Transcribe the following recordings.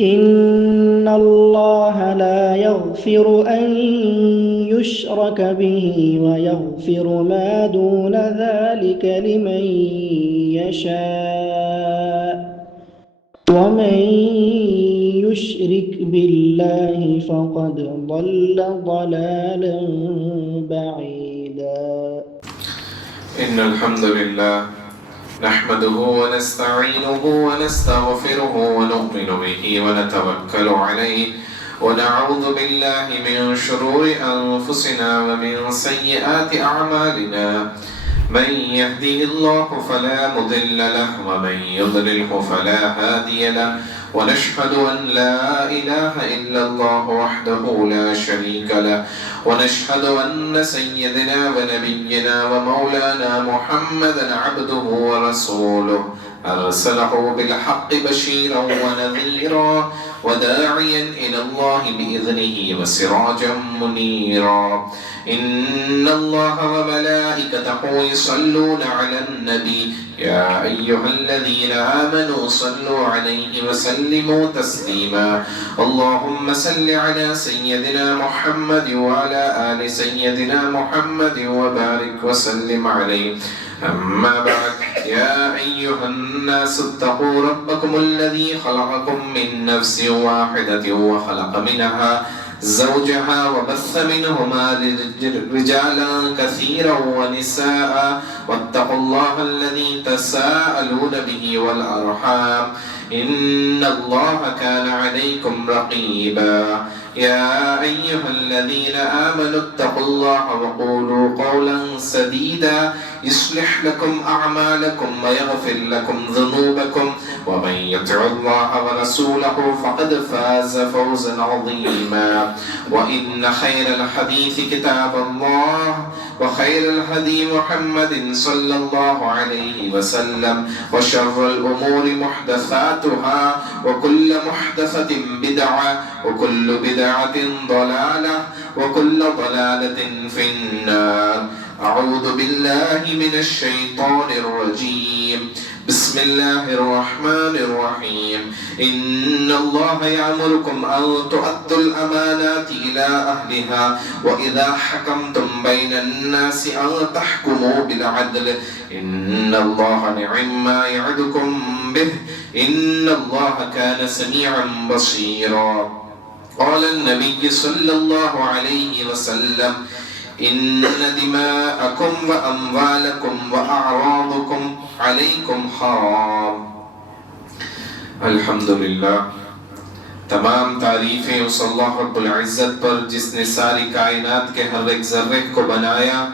إن الله لا يغفر أن يشرك به ويغفر ما دون ذلك لمن يشاء ومن يشرك بالله فقد ضل ضلالا بعيدا. إن الحمد لله نحمده ونستعينه ونستغفره ونؤمن به ونتوكل عليه ونعوذ بالله من شرور أنفسنا ومن سيئات أعمالنا. من يهده الله فلا مضل له ومن يضلله فلا هادي له ونشهد أن لا إله إلا الله وحده لا شريك له ونشهد أن سيدنا ونبينا ومولانا محمدا عبده ورسوله أرسله بالحق بشيرا ونذيرا وداعيا إلى الله بإذنه وسراجا منيرا. إن الله وملائكته يصلون على النبي يا أيها الذين آمنوا صلوا عليه وسلموا تسليما. اللهم صل على سيدنا محمد وعلى آل سيدنا محمد وبارك وسلم عليه. أما بعد يا أيها الناس اتقوا ربكم الذي خلقكم من نفس واحدة وخلق منها زوجها وبث منهما رجالا كثيرا ونساء واتقوا الله الذي تساءلون به والأرحام إن الله كان عليكم رقيبا. يا أيها الذين آمنوا اتقوا الله وقولوا قولا سديدا يصلح لكم أعمالكم ويغفر لكم ذنوبكم ومن يطع الله ورسوله فقد فاز فوزا عظيما. وإن خير الحديث كتاب الله وخير الهدي محمد صلى الله عليه وسلم وشر الأمور محدثاتها وكل محدثة بدعة وكل بدعة ضلالة وكل ضلالة في النار. أعوذ بالله من الشيطان الرجيم. بسم الله الرحمن الرحيم. إن الله يأمركم أن تؤدوا الأمانات إلى أهلها وإذا حكمتم بين الناس أن تحكموا بالعدل إن الله نعم ما يعظكم به إن الله كان سميعا بصيرا. قال النبي صلى الله عليه وسلم إن دماءكم وأموالكم وأعراضكم عليكم حرام. الحمدللہ تمام تعریفیں اس اللہ رب العزت پر جس نے ساری کائنات کے ہر ایک ذرے کو بنایا.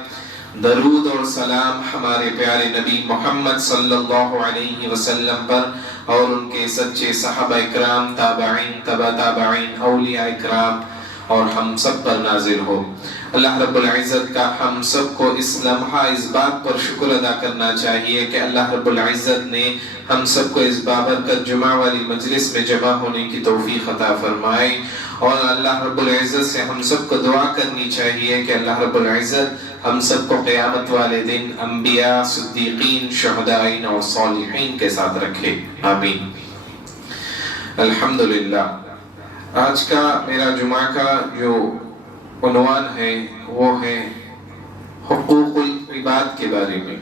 درود اور سلام ہمارے پیارے نبی محمد صلی اللہ علیہ وسلم پر اور ان کے سچے صحابہ اکرام، تابعین، تبع تابعین، اولیاء اکرام اور ہم سب پر نازل ہو. اللہ رب العزت کا ہم سب کو اس لمحہ اس بات پر شکر ادا کرنا چاہیے کہ اللہ رب العزت نے ہم سب کو اس بابرکت جمعہ والی مجلس میں جمع ہونے کی توفیق عطا فرمائے. اور اللہ رب العزت سے ہم سب کو دعا کرنی چاہیے کہ اللہ رب العزت ہم سب کو قیامت والے دن انبیاء، صدیقین، شہدائین اور صالحین کے ساتھ رکھے. آمین. الحمدللہ آج کا میرا جمعہ کا جو عنوان ہے وہ ہے حقوق العباد کے بارے میں.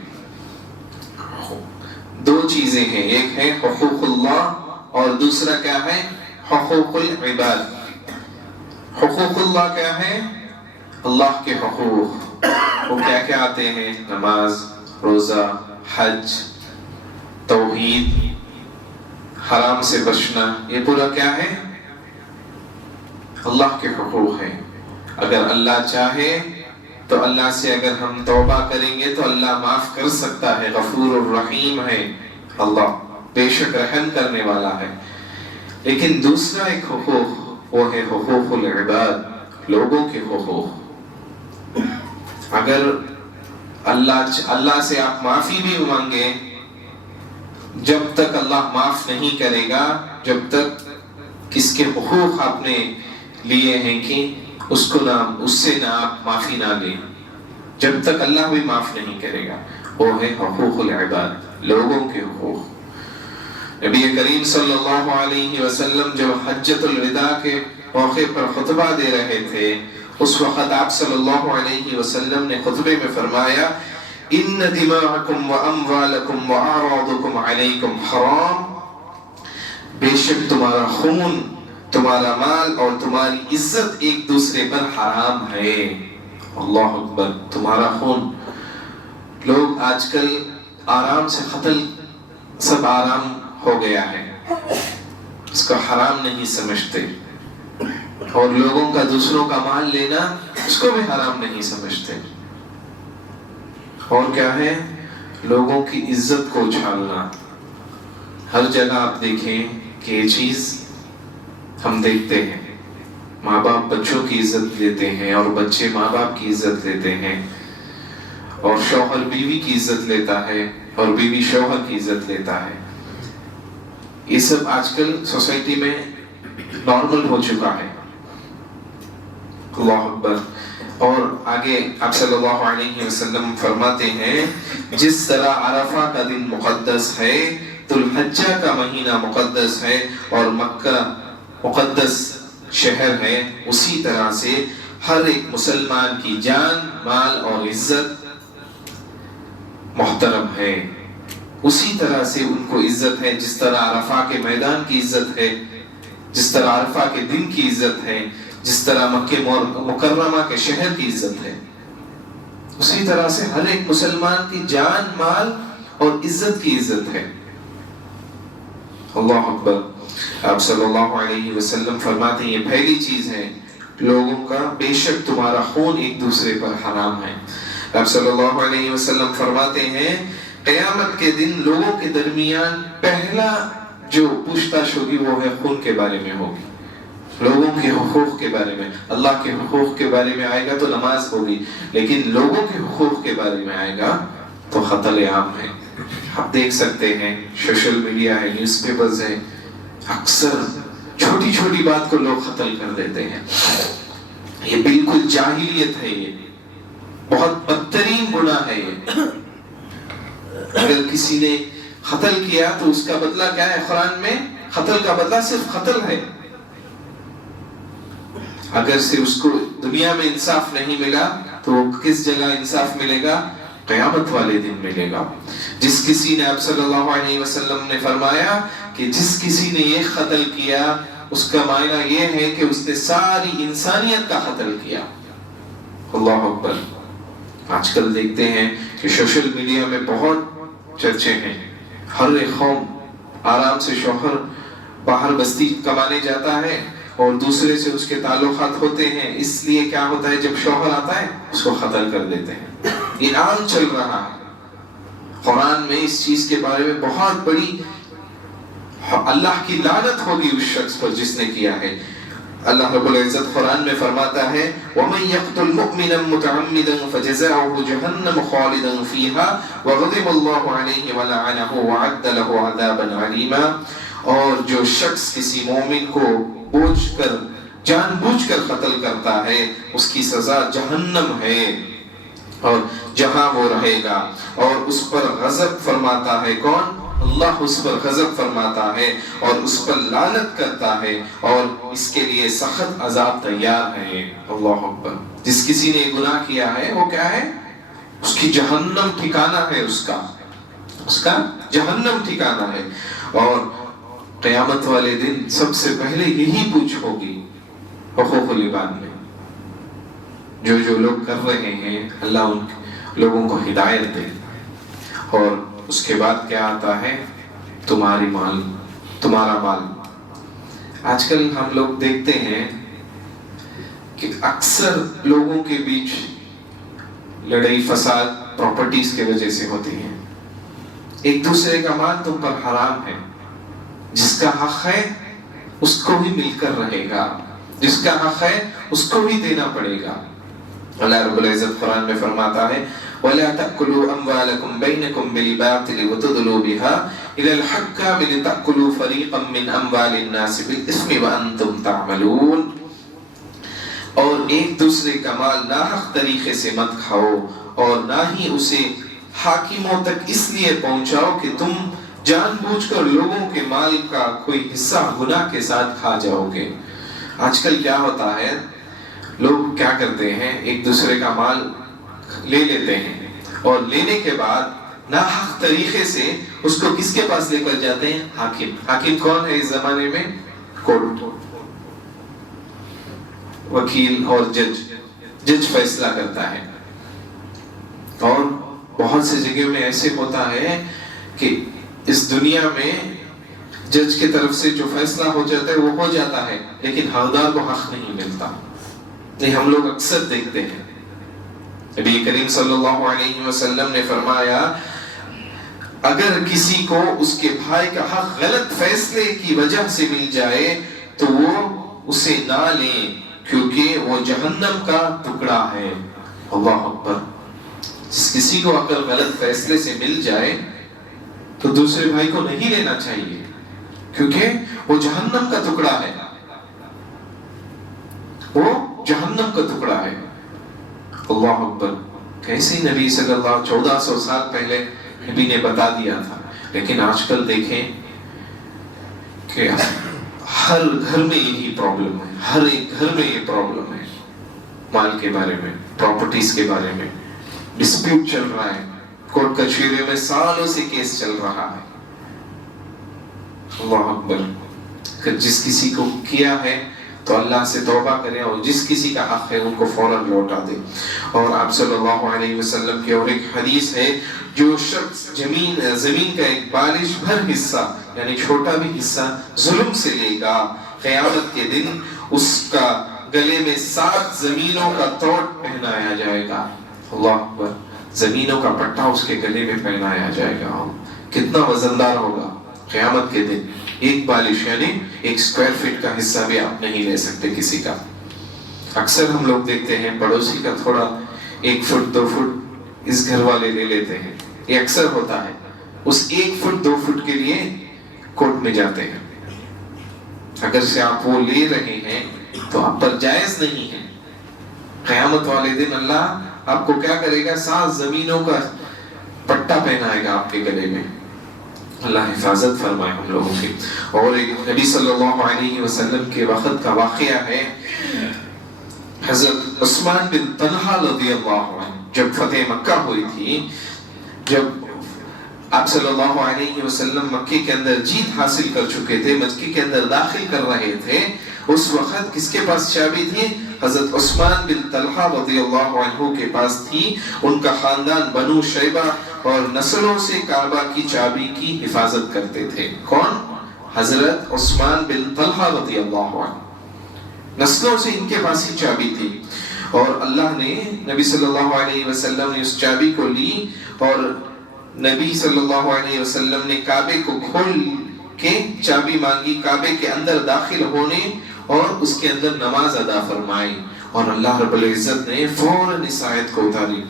دو چیزیں ہیں، ایک ہے حقوق اللہ اور دوسرا کیا ہے حقوق العباد. حقوق اللہ کیا ہے؟ اللہ کے حقوق. وہ کیا کیا آتے ہیں؟ نماز، روزہ، حج، توحید، حرام سے بچنا، یہ پورا کیا ہے؟ اللہ کے حقوق ہیں. اگر اللہ چاہے تو اللہ سے اگر ہم توبہ کریں گے تو اللہ معاف کر سکتا ہے. غفور الرحیم ہے اللہ، بے شک رحم کرنے والا ہے. لیکن دوسرا ایک حقوق وہ ہے حقوق العباد، لوگوں کے حقوق. اگر اللہ سے آپ معافی بھی مانگے، جب تک اللہ معاف نہیں کرے گا، جب تک کس کے حقوق آپ نے لیے ہیں کہ اس سے نہ آپ معافی نہ لیں، جب تک اللہ بھی معاف نہیں کرے گا. وہ ہے حقوق العباد، لوگوں کے حقوق. نبی کریم صلی اللہ علیہ وسلم جب حجۃ الوداع کے موقع پر خطبہ دے رہے تھے، اس وقت آپ صلی اللہ علیہ وسلم نے خطبے میں فرمایا ان دماءکم واموالکم واعراضکم علیکم حرام، بے شک تمہارا خون، تمہارا مال اور تمہاری عزت ایک دوسرے پر حرام ہے۔ اللہ اکبر، تمہارا خون۔ لوگ آج کل آرام سے قتل سب آرام ہو گیا ہے، اس کو حرام نہیں سمجھتے، اور لوگوں کا دوسروں کا مال لینا اس کو بھی حرام نہیں سمجھتے۔ اور کیا ہے؟ لوگوں کی عزت کو اچھالنا۔ ہر جگہ آپ دیکھیں کہ یہ چیز ہم دیکھتے ہیں، ماں باپ بچوں کی عزت لیتے ہیں، اور بچے ماں باپ کی عزت لیتے ہیں، اور شوہر بیوی کی عزت لیتا ہے، اور بیوی شوہر کی عزت لیتا ہے۔ یہ سب آج کل سوسائٹی میں نارمل ہو چکا ہے۔ اللہ اکبر۔ اور آگے آپ صلی اللہ علیہ وسلم فرماتے ہیں جس طرح عرفہ کا دن مقدس ہے، ذو الحجہ کا مہینہ مقدس ہے، اور مکہ مقدس شہر ہے، اسی طرح سے ہر ایک مسلمان کی جان، مال اور عزت محترم ہے۔ اسی طرح سے ان کو عزت ہے جس طرح عرفہ کے میدان کی عزت ہے، جس طرح عرفہ کے دن کی عزت ہے، جس طرح مکہ مکرمہ کے شہر کی عزت ہے، اسی طرح سے ہر ایک مسلمان کی جان، مال اور عزت کی عزت ہے۔ اللہ اکبر۔ آپ صلی اللہ علیہ وسلم فرماتے ہیں یہ پہلی چیز ہے لوگوں کا، بے شک تمہارا خون ایک دوسرے پر حرام ہے۔ آپ صلی اللہ علیہ وسلم فرماتے ہیں قیامت کے دن لوگوں کے درمیان پہلا جو پوچھ تاچھ ہوگی وہ ہے خون کے بارے میں ہوگی، لوگوں کے حقوق کے بارے میں۔ اللہ کے حقوق کے بارے میں آئے گا تو نماز ہوگی، لیکن لوگوں کے حقوق کے بارے میں آئے گا تو قتل عام ہے۔ آپ دیکھ سکتے ہیں سوشل میڈیا ہے، نیوز پیپرز ہیں، اکثر چھوٹی چھوٹی بات کو لوگ قتل کر دیتے ہیں۔ یہ بالکل جاہلیت ہے، یہ بہت بدترین گناہ ہے۔ یہ اگر کسی نے قتل کیا تو اس کا بدلہ کیا ہے؟ قرآن میں قتل کا بدلہ صرف قتل ہے۔ اگر سے اس کو دنیا میں انصاف نہیں ملا تو وہ کس جگہ انصاف ملے گا؟ قیامت والے دن ملے گا۔ جس کسی نے، آپ صلی اللہ علیہ وسلم نے فرمایا کہ جس کسی نے یہ قتل کیا اس کا معنی یہ ہے کہ اس نے ساری انسانیت کا قتل کیا۔ اللہ اکبر۔ آج کل دیکھتے ہیں کہ سوشل میڈیا میں بہت چرچے ہیں، ہر ایک قوم آرام سے شوہر باہر بستی کمانے جاتا ہے اور دوسرے سے اس کے تعلقات ہوتے ہیں، اس لیے کیا ہوتا ہے جب شوہر آتا ہے اس کو قتل کر دیتے ہیں۔ یہ عام چل رہا ہے۔ قرآن میں اس چیز کے بارے میں بہت بڑی اللہ کی لعنت ہوگی اس شخص پر جس نے کیا ہے۔ اللہ رب العزت قرآن میں فرماتا ہے وَمَن يَقْتُلْ مُؤْمِنًا مُتَعَمِّدًا فَجَزَاؤُهُ جَهَنَّمُ خَالِدًا فِيهَا وَغَضِبَ اللَّهُ عَلَيْهِ وَلَعَنَهُ وَعَدَّ لَهُ عَذَابًا عَلِيمًا۔ اور جو شخص کسی مومن کو جان بوجھ کر قتل کرتا ہے اس کی سزا جہنم ہے، اور جہاں وہ رہے گا، اور اس پر غضب فرماتا ہے کون؟ اللہ اس پر غضب فرماتا ہے اور اس پر لعنت کرتا ہے، اور اس کے لیے سخت عذاب تیار ہے۔ اللہ اکبر۔ جس کسی نے گناہ کیا ہے وہ کیا ہے؟ اس کی جہنم ٹھکانہ ہے، اس کا جہنم ٹھکانہ ہے۔ اور قیامت والے دن سب سے پہلے یہی پوچھ ہوگی حقوق العباد میں۔ جو لوگ کر رہے ہیں اللہ ان لوگوں کو ہدایت دے۔ اور اس کے بعد کیا آتا ہے؟ تمہارا مال۔ آج کل ہم لوگ دیکھتے ہیں کہ اکثر لوگوں کے بیچ لڑائی فساد پراپرٹیز کی وجہ سے ہوتی ہے۔ ایک دوسرے کا مال تم پر حرام ہے، جس کا حق ہے اس کو بھی مل کر رہے گا، جس کا حق ہے اس کو بھی دینا پڑے گا۔ اللہ رب العزت قرآن میں فرماتا ہے وَلَا تَأْكُلُوا أَمْوَالَكُمْ بَيْنَكُمْ بِالْبَاطِلِ وَتُدْلُوا بِهَا إِلَى الْحُكَّامِ لِتَأْكُلُوا فَرِيقًا مِّنْ أَمْوَالِ النَّاسِ بِالْإِثْمِ وَأَنْتُمْ تَعْمَلُونَ۔ اور ایک دوسرے کا مال ناحق طریقے سے مت کھاؤ، اور نہ ہی اسے حاکموں تک اس لیے پہنچاؤ کہ تم جان بوجھ کر لوگوں کے مال کا کوئی حصہ گناہ کے ساتھ کھا جاؤ گے۔ آج کل کیا ہوتا ہے، لوگ کیا کرتے ہیں، ایک دوسرے کا مال لے لیتے ہیں اور لینے کے بعد ناحق طریقے سے اس کو کس کے پاس لے کر جاتے ہیں؟ حاکم۔ حاکم کون ہے اس زمانے میں؟ کورٹ، وکیل اور جج فیصلہ کرتا ہے۔ اور بہت سی جگہوں میں ایسے ہوتا ہے کہ اس دنیا میں جج کی طرف سے جو فیصلہ ہو جاتا ہے وہ ہو جاتا ہے، لیکن حقدار کو حق نہیں ملتا۔ یہ ہم لوگ اکثر دیکھتے ہیں۔ نبی کریم صلی اللہ علیہ وسلم نے فرمایا اگر کسی کو اس کے بھائی کا حق غلط فیصلے کی وجہ سے مل جائے تو وہ اسے نہ لیں، کیونکہ وہ جہنم کا ٹکڑا ہے۔ اللہ اکبر۔ جس کسی کو اگر غلط فیصلے سے مل جائے تو دوسرے بھائی کو نہیں لینا چاہیے، کیونکہ وہ جہنم کا ٹکڑا ہے، وہ جہنم کا ٹکڑا ہے۔ اللہ اکبر۔ کیسے نبی صلی اللہ 1400 سال پہلے نبی نے بتا دیا تھا، لیکن آج کل دیکھیں کہ ہر گھر میں یہی پرابلم ہے، ہر ایک گھر میں یہ پرابلم ہے۔ مال کے بارے میں، پراپرٹیز کے بارے میں ڈسپیوٹ چل رہا ہے، کورٹ کچہریوں میں سالوں سے کیس چل رہا ہے۔ اللہ اکبر۔ کہ جس کسی کو کیا ہے تو اللہ سے توبہ کرے، اور جس کسی کا حق ہے ان کو فوراً لوٹا دے۔ اور آپ صلی اللہ علیہ وسلم کی اور ایک حدیث ہے، جو شخص زمین کا ایک بالش بھر حصہ یعنی چھوٹا بھی حصہ ظلم سے لے گا، قیامت کے دن اس کا گلے میں 7 زمینوں کا توٹ پہنایا جائے گا۔ اللہ اکبر۔ زمینوں کا پٹا اس کے گلے میں پہنایا جائے گا۔ کتنا وزندار ہوگا قیامت کے دن۔ ایک بالش یعنی 1 اسکوائر فٹ کا حصہ بھی آپ نہیں لے سکتے کسی کا۔ اکثر ہم لوگ دیکھتے ہیں پڑوسی کا تھوڑا 1 فٹ 2 فٹ اس گھر والے لے لیتے ہیں، یہ اکثر ہوتا ہے۔ اس 1 فٹ 2 فٹ کے لیے کورٹ میں جاتے ہیں۔ اگر سے آپ وہ لے رہے ہیں تو آپ پر جائز نہیں ہے۔ قیامت والے دن اللہ آپ کو کیا کرے گا؟ 7 زمینوں کا پٹا پہنائے گا آپ کے گلے میں۔ اللہ حفاظت فرمائے ہم لوگوں کی۔ اور ایک نبی صلی اللہ علیہ وسلم کے وقت کا واقعہ ہے، حضرت عثمان بن طلحہ رضی اللہ عنہ جب فتح مکہ ہوئی تھی، جب آپ صلی اللہ علیہ وسلم مکے کے اندر جیت حاصل کر چکے تھے، مکے کے اندر داخل کر رہے تھے، اس وقت کس کے پاس چابی تھی؟ حضرت عثمان بن طلحہ رضی اللہ عنہ کے پاس تھی۔ ان کا خاندان بنو شیبہ اور نسلوں سے کعبہ کی چابی کی حفاظت کرتے تھے۔ کون؟ حضرت عثمان بن طلحہ رضی اللہ عنہ، نسلوں سے ان کے پاس ہی چابی تھی۔ اور اللہ نے، نبی صلی اللہ علیہ وسلم نے اس چابی کو لی، اور نبی صلی اللہ علیہ وسلم نے کعبے کو کھول کے چابی مانگی، کعبے کے اندر داخل ہونے اور اس کے اندر نماز ادا فرمائی، اور اللہ رب العزت نے فوراً اس آیت کو اتاری،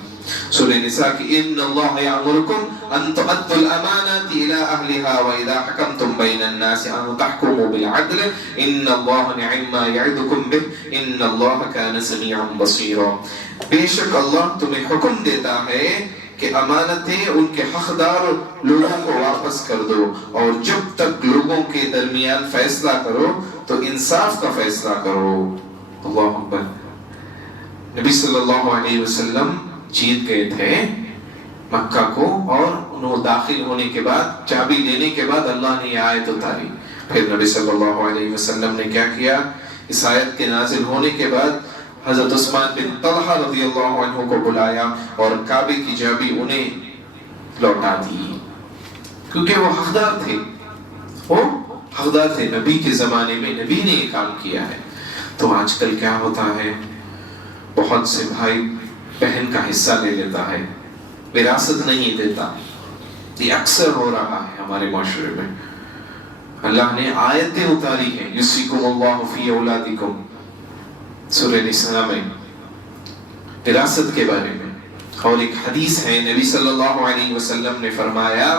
سورہ نساء کی، ان اللہ یامرکم ان تؤدوا الامانات الى اهلها واذا حکمتم بین الناس ان تحکموا بالعدل ان اللہ نعم ما یعظکم به ان اللہ کان سمیعا بصیرا۔ بے شک اللہ تمہیں حکم دیتا ہے کہ امانتیں ان کے حقدار لوگوں کو واپس کر دو، اور جب تک لوگوں کے درمیان فیصلہ کرو تو انصاف کا فیصلہ کرو۔ اللہ اکبر۔ نبی صلی اللہ علیہ وسلم جیت گئے تھے مکہ کو، اور انہوں داخل ہونے کے بعد، چابی لینے کے بعد اللہ نے یہ آیت اتاری۔ پھر نبی صلی اللہ علیہ وسلم نے کیا کیا؟ اس آیت کے نازل ہونے کے بعد حضرت عثمان بن طلحہ رضی اللہ عنہ کو بلایا اور کعبے کی چابی انہیں لوٹا دی، کیونکہ وہ حقدار تھے، وہ حقدار تھے۔ نبی کے زمانے میں نبی نے یہ کام کیا ہے۔ تو آج کل کیا ہوتا ہے، بہت سے بھائی بہن کا حصہ لے لیتا ہے، وراثت نہیں دیتا۔ یہ اکثر ہو رہا ہے ہمارے معاشرے میں۔ اللہ نے آیتیں اتاری ہیں، یوصیکم اللہ فی اولادکم، سورہ نساء میں وراثت کے بارے میں۔ اور ایک حدیث ہے، نبی صلی اللہ علیہ وسلم نے فرمایا،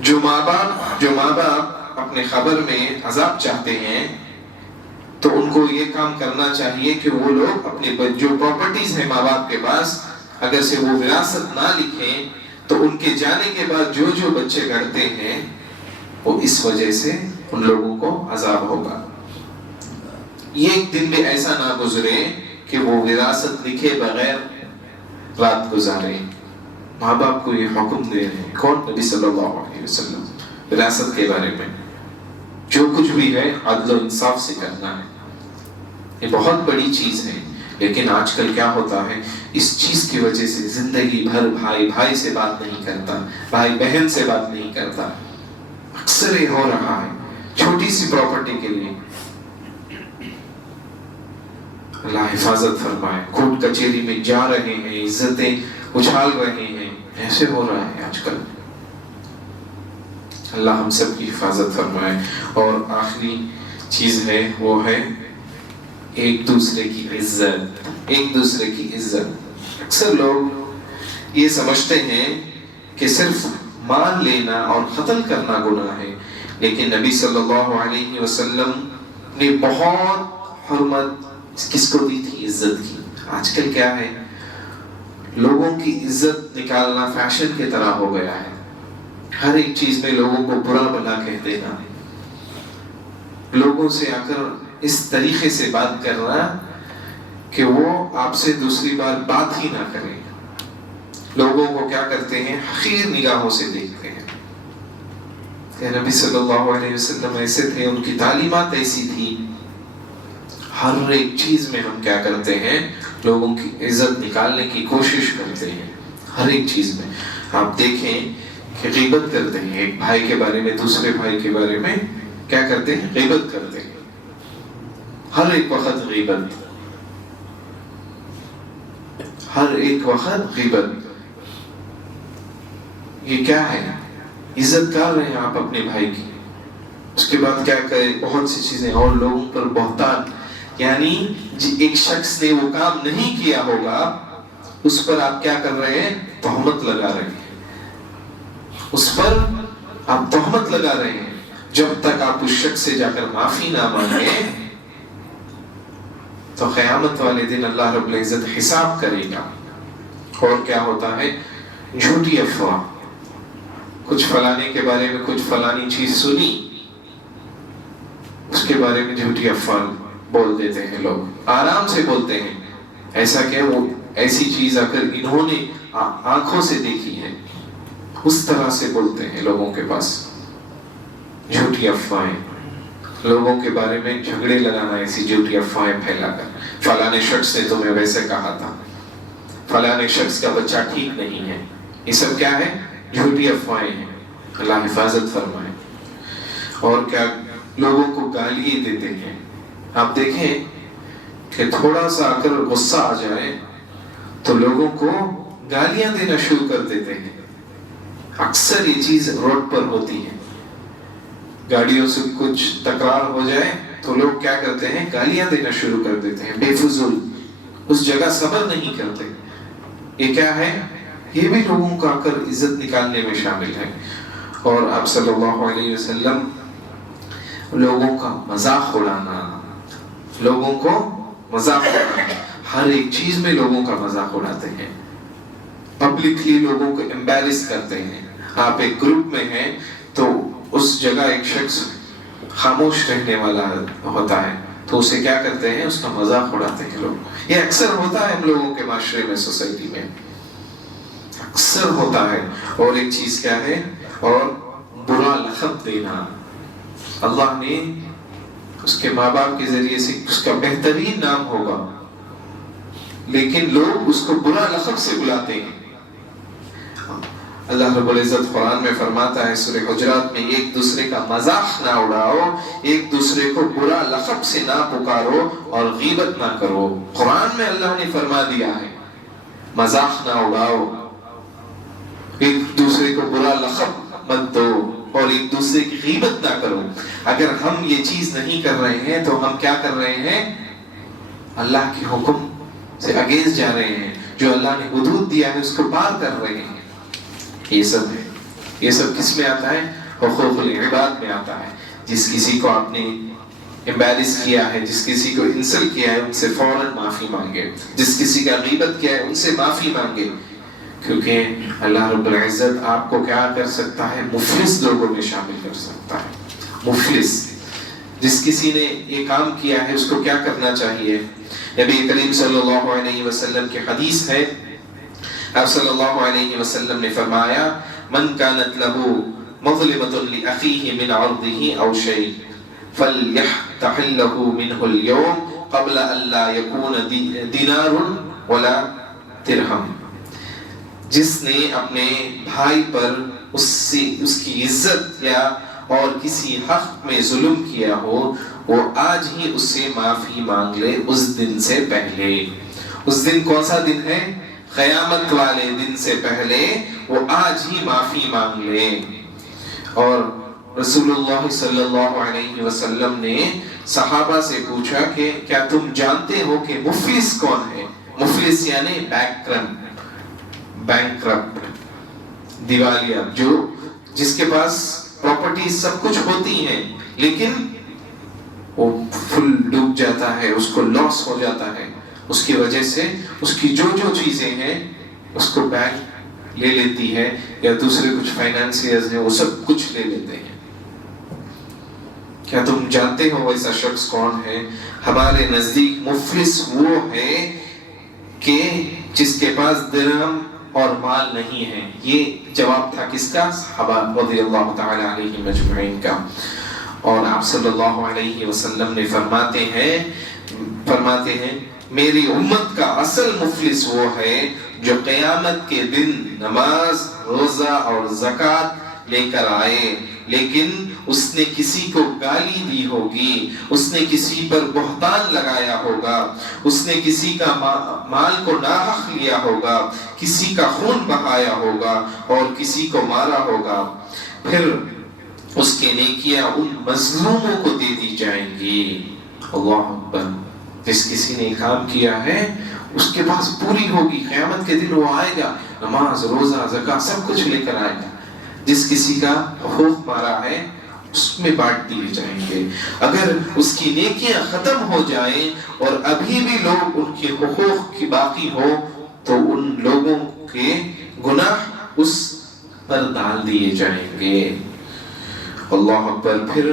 جو ماں باپ اپنے خبر میں عذاب چاہتے ہیں تو ان کو یہ کام کرنا چاہیے کہ وہ لوگ اپنے جو پراپرٹیز ہیں ماں باپ کے پاس، اگر سے وہ وراثت نہ لکھیں تو ان کے جانے کے بعد جو جو بچے گھڑتے ہیں وہ اس وجہ سے ان لوگوں کو عذاب ہوگا. یہ ایک دن بھی ایسا نہ گزرے کہ وہ وراثت لکھے بغیر رات گزارے. ماں باپ کو یہ حکم دے رہے ہیں. کون؟ نبی صلی اللہ علیہ وسلم. وراثت کے بارے میں جو کچھ بھی ہے عدل و انصاف سے کرنا ہے. یہ بہت بڑی چیز ہے. لیکن آج کل کیا ہوتا ہے، اس چیز کی وجہ سے زندگی بھر بھائی بھائی سے بات نہیں کرتا، بھائی بہن سے بات نہیں کرتا. اکثر یہ ہو رہا ہے چھوٹی سی پراپرٹی کے لیے. اللہ حفاظت فرمائے. کورٹ کچہری میں جا رہے ہیں، عزتیں اچھال رہے ہیں. ایسے ہو رہا ہے آج کل. اللہ ہم سب کی حفاظت فرمائے. اور آخری چیز ہے وہ ہے ایک دوسرے کی عزت. ایک دوسرے کی عزت. اکثر لوگ یہ سمجھتے ہیں کہ صرف مال لینا اور قتل کرنا گناہ ہے، لیکن نبی صلی اللہ علیہ وسلم نے بہت حرمت کس کو دی تھی؟ عزت کی. آج کل کیا ہے، لوگوں کی عزت نکالنا فیشن کی طرح ہو گیا ہے. ہر ایک چیز میں لوگوں کو برا بھلا کہہ دینا، لوگوں سے آ کر اس طریقے سے بات کرنا کہ وہ آپ سے دوسری بار بات ہی نہ کریں. لوگوں کو کیا کرتے ہیں، حقیر نگاہوں سے دیکھتے ہیں. کہ نبی صلی اللہ علیہ وسلم ایسے تھے، ان کی تعلیمات ایسی تھی. ہر ایک چیز میں ہم کیا کرتے ہیں، لوگوں کی عزت نکالنے کی کوشش کرتے ہیں. ہر ایک چیز میں آپ دیکھیں کہ غیبت کرتے ہیں. ایک بھائی کے بارے میں دوسرے بھائی کے بارے میں کیا کرتے ہیں، غیبت کرتے ہیں. ہر ایک وقت غیبت، ہر ایک وقت غیبت. یہ کیا ہے؟ عزت کر رہے ہیں آپ اپنے بھائی کی. اس کے بعد کیا کرے، بہت سی چیزیں. اور لوگوں پر بہتان، یعنی ایک شخص نے وہ کام نہیں کیا ہوگا، اس پر آپ کیا کر رہے ہیں، تہمت لگا رہے ہیں. اس پر آپ تہمت لگا رہے ہیں. جب تک آپ اس شخص سے جا کر معافی نہ مانگے تو قیامت والے دن اللہ رب العزت حساب کرے گا. اور کیا ہوتا ہے، جھوٹی افواہ. کچھ فلانے کے بارے میں کچھ فلانی چیز سنی، اس کے بارے میں جھوٹی افواہ بول دیتے ہیں. لوگ آرام سے بولتے ہیں. ایسا کہ وہ ایسی چیز اگر انہوں نے آنکھوں سے دیکھی ہے، اس طرح سے بولتے ہیں لوگوں کے پاس. جھوٹی افواہیں، لوگوں کے بارے میں جھگڑے لگانا، ایسی جھوٹی افواہیں پھیلا کر. فلانے شخص نے تمہیں ویسے کہا تھا، فلانے شخص کا بچہ ٹھیک نہیں ہے. یہ سب کیا ہے، جھوٹی افواہیں ہیں. اللہ حفاظت فرمائے. اور کیا، لوگوں کو گالیاں دیتے ہیں. آپ دیکھیں کہ تھوڑا سا اگر غصہ آ جائے تو لوگوں کو گالیاں دینا شروع کر دیتے ہیں. اکثر یہ چیز روڈ پر ہوتی ہے. گاڑیوں سے کچھ تکرار ہو جائے تو لوگ کیا کرتے ہیں، گالیاں دینا شروع کر دیتے ہیں بے فضول. اس جگہ صبر نہیں کرتے. یہ کیا ہے، یہ بھی لوگوں کا کر عزت نکالنے میں شامل ہے. اور آپ صلی اللہ علیہ وسلم لوگوں کا مذاق اڑانا، لوگوں کو مذاق اڑانا، ہر ایک چیز میں لوگوں کا مذاق اڑاتے ہیں. پبلکلی لوگوں کو امبیرس کرتے ہیں. آپ ایک گروپ میں ہیں تو اس جگہ ایک شخص خاموش رہنے والا ہوتا ہے تو اسے کیا کرتے ہیں، اس کا مذاق اڑاتے ہیں لوگ. یہ اکثر ہوتا ہے ہم لوگوں کے معاشرے میں، سوسائٹی میں اکثر ہوتا ہے. اور ایک چیز کیا ہے، اور برا لقب دینا. اللہ نے اس کے ماں باپ کے ذریعے سے اس کا بہترین نام ہوگا، لیکن لوگ اس کو برا لقب سے بلاتے ہیں. اللہ رب العزت قرآن میں فرماتا ہے سورہ حجرات میں، ایک دوسرے کا مذاق نہ اڑاؤ، ایک دوسرے کو برا لقب سے نہ پکارو اور غیبت نہ کرو. قرآن میں اللہ نے فرما دیا ہے مذاق نہ اڑاؤ، ایک دوسرے کو برا لقب مت دو اور ایک دوسرے کی غیبت نہ کرو. اگر ہم یہ چیز نہیں کر رہے ہیں تو ہم کیا کر رہے ہیں، اللہ کے حکم سے اگینسٹ جا رہے ہیں. جو اللہ نے حدود دیا ہے اس کو پار کر رہے ہیں. یہ سب ہے، یہ سب کس میں آتا ہے، حقوق العباد میں آتا ہے. جس کسی کو آپ نے امبیرس کیا ہے، جس کسی کو انسلٹ کیا ہے، ان سے فوراً معافی مانگے. جس کسی کا غیبت کیا ہے ان سے معافی مانگے. کیونکہ اللہ رب العزت آپ کو کیا کر سکتا ہے؟ مفلس لوگوں میں شامل کر سکتا ہے۔ مفلس، جس کسی نے یہ کام کیا ہے اس کو کیا کرنا چاہیے؟ نبی کریم صلی اللہ علیہ وسلم کی حدیث ہے، آپ صلی اللہ علیہ وسلم نے فرمایا من كانت له مظلمة لأخيه من عرضه أو شيء فليحتحله منه اليوم قبل أن لا يكون دینار ولا درہم۔ جس نے اپنے بھائی پر اس کی عزت یا اور کسی حق میں ظلم کیا ہو، وہ آج ہی اس سے معافی مانگ لے اس دن سے پہلے۔ اس دن کون سا دن ہے؟ قیامت والے دن سے پہلے وہ آج ہی معافی مانگ لے۔ اور رسول اللہ صلی اللہ علیہ وسلم نے صحابہ سے پوچھا کہ کیا تم جانتے ہو کہ مفلس کون ہے؟ مفلس یعنی بینکرپٹ، دیوالیہ، جس کے پاس پراپرٹی سب کچھ ہوتی ہیں لیکن وہ فل ڈوب جاتا ہے، اس کو لاس ہو جاتا ہے، اس کی وجہ سے اس کی جو چیزیں ہیں اس کو بینک لے لیتی ہے یا دوسرے کچھ فائنانسیئرز ہیں وہ سب کچھ لے لیتے ہیں۔ کیا تم جانتے ہو ایسا شخص کون ہے؟ ہمارے نزدیک مفلس وہ ہے کہ جس کے پاس درہم اور مال نہیں ہے۔ یہ جواب تھا کس کا؟ صحابہ رضی اللہ تعالی علیہ مجمعین کا۔ اور آپ صلی اللہ علیہ وسلم نے فرماتے ہیں میری امت کا اصل مفلس وہ ہے جو قیامت کے دن نماز، روزہ اور زکوٰۃ لے کر آئے لیکن اس نے کسی کو گالی دی ہوگی، اس نے کسی پر بہتان لگایا ہوگا، اس نے کسی کا مال کو ناحق لیا ہوگا، کسی کا خون بہایا ہوگا اور کسی کو مارا ہوگا، پھر اس کے نیکیاں ان مظلوموں کو دے دی جائیں گی۔ اللہ اکبر۔ جس کسی نے کام کیا ہے اس کے پاس پوری ہوگی، قیامت کے دن وہ آئے گا، نماز، روزہ، زکوٰۃ سب کچھ لے کر آئے گا۔ جس کسی کا حقوق مارا ہے اس میں بانٹ دیے جائیں گے۔ اگر اس کی نیکیاں ختم ہو جائیں اور ابھی بھی لوگ ان کے حقوق کی باقی ہو تو ان لوگوں کے گناہ اس پر ڈال دیے جائیں گے۔ اللہ اکبر۔ پھر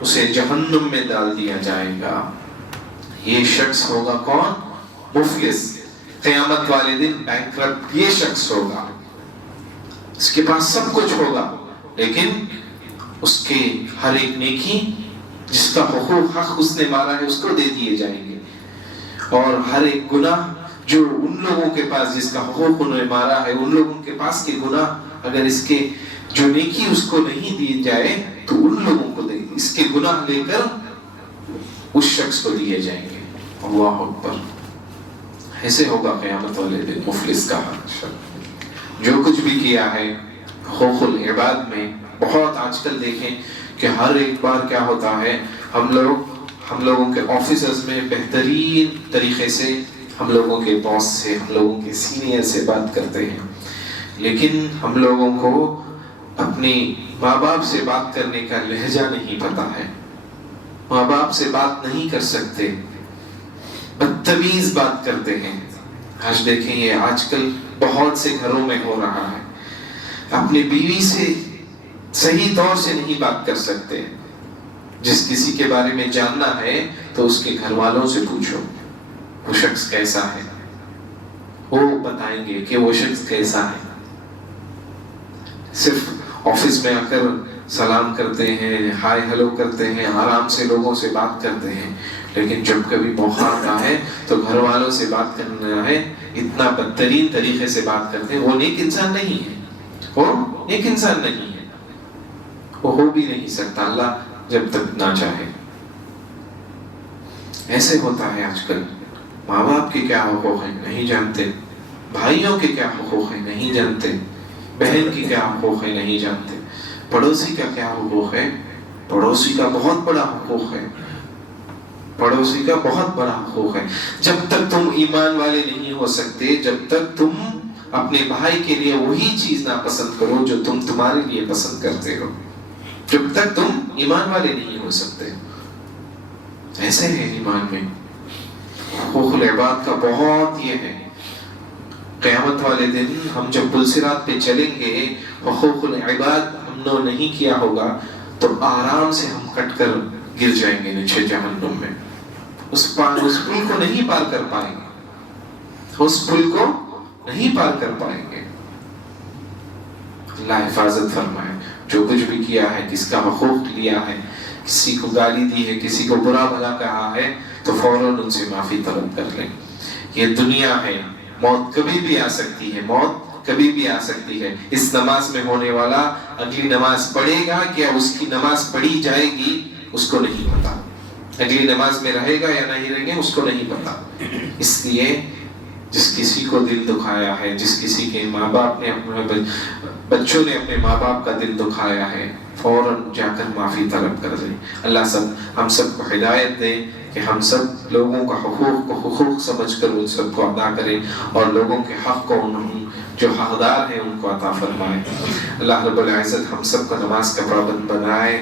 اسے جہنم میں ڈال دیا جائے گا۔ یہ شخص ہوگا کون؟ مفلس، قیامت والے دن بینکرپٹ یہ شخص ہوگا۔ اس کے پاس سب کچھ ہوگا لیکن اس کے ہر ایک نیکی، جس کا حق اس نے مارا ہے اس کو دے دیے جائیں گے، اور ہر ایک گناہ جو ان لوگوں کے پاس جس کا حقوق انہوں نے مارا ہے ان لوگوں کے پاس کے گناہ اگر اس کے جو نیکی اس کو نہیں دی جائے تو ان لوگوں کو دے، اس کے گناہ لے کر اس شخص کو دیے جائیں گے۔ اللہ اکبر۔ ایسے ہوگا قیامت والے دن مفلس کا شخص جو کچھ بھی کیا ہے حقوق العباد میں۔ بہت آج کل دیکھیں کہ ہر ایک بار کیا ہوتا ہے، ہم لوگوں کے آفیسز میں بہترین طریقے سے ہم لوگوں کے باس سے، ہم لوگوں کے سینئر سے بات کرتے ہیں، لیکن ہم لوگوں کو اپنی ماں باپ سے بات کرنے کا لہجہ نہیں پتا ہے، ماں باپ سے بات نہیں کر سکتے، بدتمیز بات کرتے ہیں۔ آج دیکھیں یہ آج کل بہت سے گھروں میں ہو رہا ہے، اپنی بیوی سے صحیح طور سے نہیں بات کر سکتے۔ جس کسی کے بارے میں جاننا ہے تو اس کے گھر والوں سے پوچھو وہ شخص کیسا ہے، وہ بتائیں گے کہ وہ شخص کیسا ہے۔ صرف آفس میں آ کر سلام کرتے ہیں، ہائے ہلو کرتے ہیں، آرام سے لوگوں سے بات کرتے ہیں، لیکن جب کبھی موقع آتا ہے تو گھر والوں سے بات کرنا ہے اتنا بدترین طریقے سے بات کرتے ہیں۔ وہ نیک انسان نہیں ہے، وہ نیک انسان نہیں ہے، وہ ہو بھی نہیں سکتا اللہ جب تک نہ چاہے۔ ایسے ہوتا ہے آج کل، ماں باپ کے کیا حقوق ہیں نہیں جانتے، بھائیوں کے کیا حقوق ہیں نہیں جانتے، بہن کی کیا حقوق ہے نہیں جانتے، پڑوسی کا کیا حقوق ہے، پڑوسی کا بہت بڑا حقوق ہے، پڑوسی کا بہت بڑا حقوق ہے۔ جب تک تم ایمان والے نہیں ہو سکتے، جب تک تم اپنے بھائی کے لیے وہی چیز نہ پسند کرو جو تم تمہارے لیے پسند کرتے ہو، جب تک تم ایمان والے نہیں ہو سکتے۔ ایسے ہے ایمان میں حقوق العباد کا بہت یہ ہے، قیامت والے دن ہم جب پلسرات پہ چلیں گے، حقوق العباد ہم نے نہیں کیا ہوگا تو آرام سے ہم کٹ کر گر جائیں گے نیچے جہنم میں. اس پل کو نہیں پار کر پائیں گے، اس پل کو نہیں پار کر پائیں گے. اللہ حفاظت فرمائے. جو کچھ بھی کیا ہے، کس کا حقوق لیا ہے، کسی کو گالی دی ہے، کسی کو برا بھلا کہا ہے، تو فوراً ان سے معافی طلب کر لیں. یہ دنیا ہے، موت کبھی بھی آ سکتی ہے، موت کبھی بھی آ سکتی ہے. اس نماز میں ہونے والا اگلی نماز پڑھے گا کیا اس کی نماز پڑھی جائے گی اس کو نہیں پتا. اگلی نماز میں رہے گا یا نہیں رہیں گے اس کو نہیں پتا. اس لیے جس کسی کو دل دکھایا ہے، جس کسی کے ماں باپ نے اپنے بچوں نے اپنے ماں باپ کا دل دکھایا ہے، فوراً جا کر معافی طلب کر دیں. اللہ ہم سب کو ہدایت دے کہ ہم سب لوگوں کا حقوق سمجھ کر ان سب کو ادا کریں اور لوگوں کے حق کو جو حقدار ہیں ان کو عطا فرمائے. اللہ رب العزت ہم سب کو نماز کا پابند بنائے،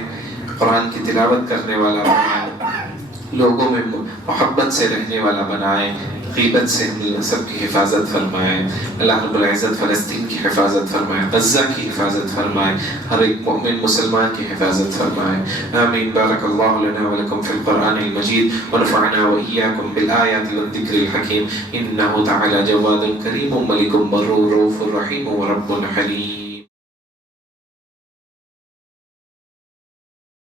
قرآن کی تلاوت کرنے والا بنائے، لوگوں میں محبت سے رہنے والا بنائے، غیبت سے ہم سب کی حفاظت فرمائے. اللہ رب العزت فلسطین کی حفاظت فرمائے، غزہ کی حفاظت فرمائے، ہر ایک مومن مسلمان کی حفاظت فرمائے. آمین. بارک اللہ لنا ولکم فی القرآن المجید ونفعنا وإیاکم بالآیات والذکر الحکیم. انہ تعالی جواد کریم ملک بر رؤوف رحیم ورب حلیم.